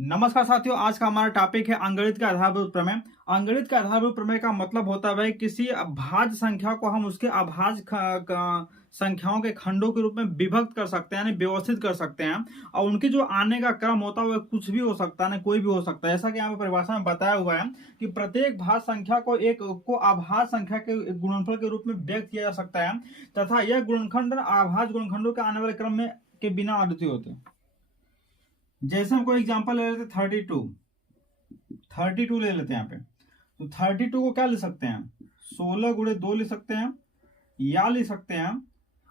नमस्कार साथियों, आज का हमारा टॉपिक है अंगणित का आधारभूत प्रमेय। अंगणित का आधारभूत प्रमेय का मतलब होता है भाई किसी अभाज्य संख्या को हम उसके अभाज्य संख्याओं के खंडों के रूप में विभक्त कर सकते हैं, यानी व्यवस्थित कर सकते हैं। और उनके जो आने का क्रम होता है वह कुछ भी हो सकता है, ना कोई भी हो सकता है। जैसा कि यहाँ पे परिभाषा में बताया हुआ है कि प्रत्येक भाज्य संख्या को अभाज्य संख्या के गुणनफल के रूप में व्यक्त किया जा सकता है तथा यह गुणनखंड अभाज्य गुणनखंडों के आने वाले क्रम में के बिना अद्वितीय होते हैं। जैसे हम कोई एग्जांपल ले लेते हैं 32 ले लेते हैं यहाँ पे। तो 32 को क्या ले सकते हैं, 16 गुणे 2 ले सकते हैं या ले सकते हैं।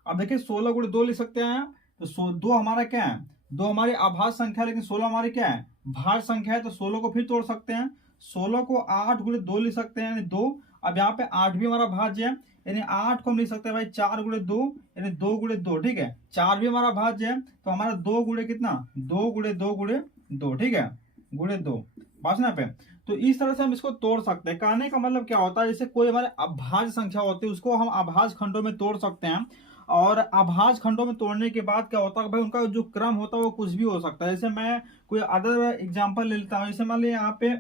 अब देखिए 16 गुणे 2 ले सकते हैं तो 2 हमारा क्या है, 2 हमारी अभाज्य संख्या है, लेकिन 16 हमारी क्या है, भाज्य संख्या है। तो 16 को फिर तोड़ सकते हैं, 16 को 8 गुणे 2 ले सकते हैं यानी 2। अब यहाँ पे 8 भी हमारा भाज्य है, यानी 8 को हम लिख सकते हैं भाई 4 गुणे 2 यानी 2 गुणे 2। ठीक है, 4 भी हमारा भाज्य है तो हमारा 2 गुणे कितना, 2 गुणे 2 गुणे 2। ठीक है, गुणे 2 बात पे। तो इस तरह से हम इसको तोड़ सकते हैं। कहने का मतलब क्या होता है, जैसे कोई हमारे अभाज्य संख्या होती है उसको हम अभाज्य खंडों में तोड़ सकते हैं। और अभाज्य खंडों में तोड़ने के बाद क्या होता है भाई, उनका जो क्रम होता है वो कुछ भी हो सकता है। जैसे मैं कोई अदर एग्जांपल ले लेता हूँ। जैसे मान लीजिए यहाँ पे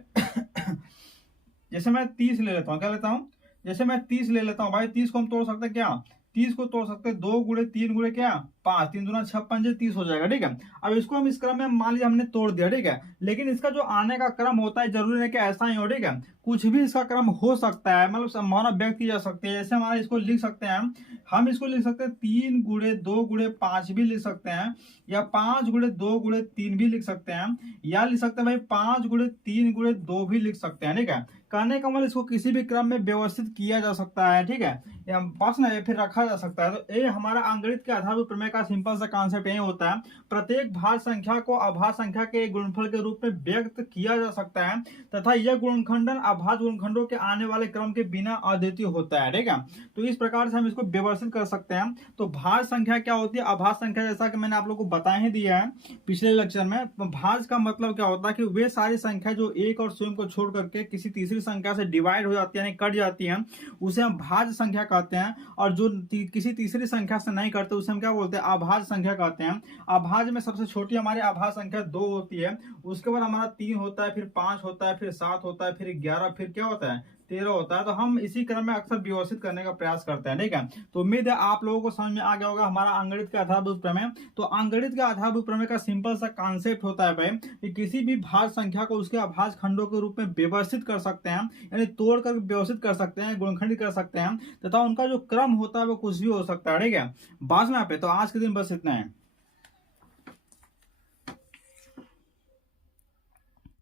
जैसे मैं 30 ले लेता हूँ, क्या लेता हूँ, जैसे मैं 30 ले लेता हूँ भाई। 30 को हम तोड़ सकते हैं क्या, 30 को तोड़ सकते हैं 2 गुणे 3 गुणे क्या 5, 3 दूना 6 पंजे 30 हो जाएगा। ठीक है, अब इसको हम इस क्रम में मान लिया हमने तोड़ दिया। ठीक है, लेकिन इसका जो आने का क्रम होता है जरूरी नहीं कि ऐसा ही हो। ठीक है, कुछ भी इसका क्रम हो सकता है, मतलब संभावना व्यक्त की जा सकती है। जैसे हमारा इसको लिख सकते हैं हम इसको लिख सकते हैं 3 गुणे 2 गुणे 5 भी लिख सकते हैं, या 5 गुणे 2 गुणे 3 भी लिख सकते हैं, या लिख सकते हैं भाई 5 गुणे 3 गुणे 2 भी लिख सकते हैं। ठीक है, कहने का मतलब इसको किसी भी क्रम में व्यवस्थित किया जा सकता है। ठीक है, बस ना फिर रखा जा सकता है। तो ये हमारा अंगणित के आधारभूत प्रमेय का सिंपल सा कॉन्सेप्ट यही होता है, प्रत्येक भाज्य संख्या को अभाज्य संख्या के गुणनफल के रूप में व्यक्त किया जा सकता है तथा यह गुणनखंडन अभाज्य गुणनखंडों के आने वाले क्रम के बिना अद्वितीय होता है। ठीक है, तो इस प्रकार से हम इसको व्यवस्थित कर सकते हैं। तो भाज्य संख्या क्या होती है, अभाज्य संख्या, जैसा कि मैंने आप लोग को बता ही दिया है पिछले लेक्चर में। भाज्य का मतलब क्या होता है कि वे सारी संख्या जो एक और स्वयं को छोड़ करके किसी तीसरी संख्या से डिवाइड हो जाती है, यानी कट जाती है, उसे हम भाज्य संख्या कहते हैं। और जो किसी तीसरी संख्या से नहीं करते उसे हम क्या बोलते हैं, अभाज्य संख्या कहते हैं। अभाज्य में सबसे छोटी हमारी अभाज्य संख्या 2 होती है, उसके बाद हमारा 3 होता है, फिर 5 होता है, फिर 7 होता है, फिर 11, फिर क्या होता है 13 होता है। तो हम इसी क्रम में अक्सर व्यवस्थित करने का प्रयास करते हैं। ठीक है, तो उम्मीद है आप लोगों को समझ में आ गया होगा हमारा अंगणित का आधारभूत प्रमेय। तो अंगणित का आधारभूत प्रमेय का सिंपल सा कॉन्सेप्ट होता है भाई कि किसी भी भाज्य संख्या को उसके अभाज्य खंडों के रूप में व्यवस्थित कर सकते हैं, यानी तोड़ कर व्यवस्थित कर सकते हैं, गुणनखंडित कर सकते हैं, तथा उनका जो क्रम होता है वो कुछ भी हो सकता है। ठीक है, बात में पे। तो आज के दिन बस इतना है।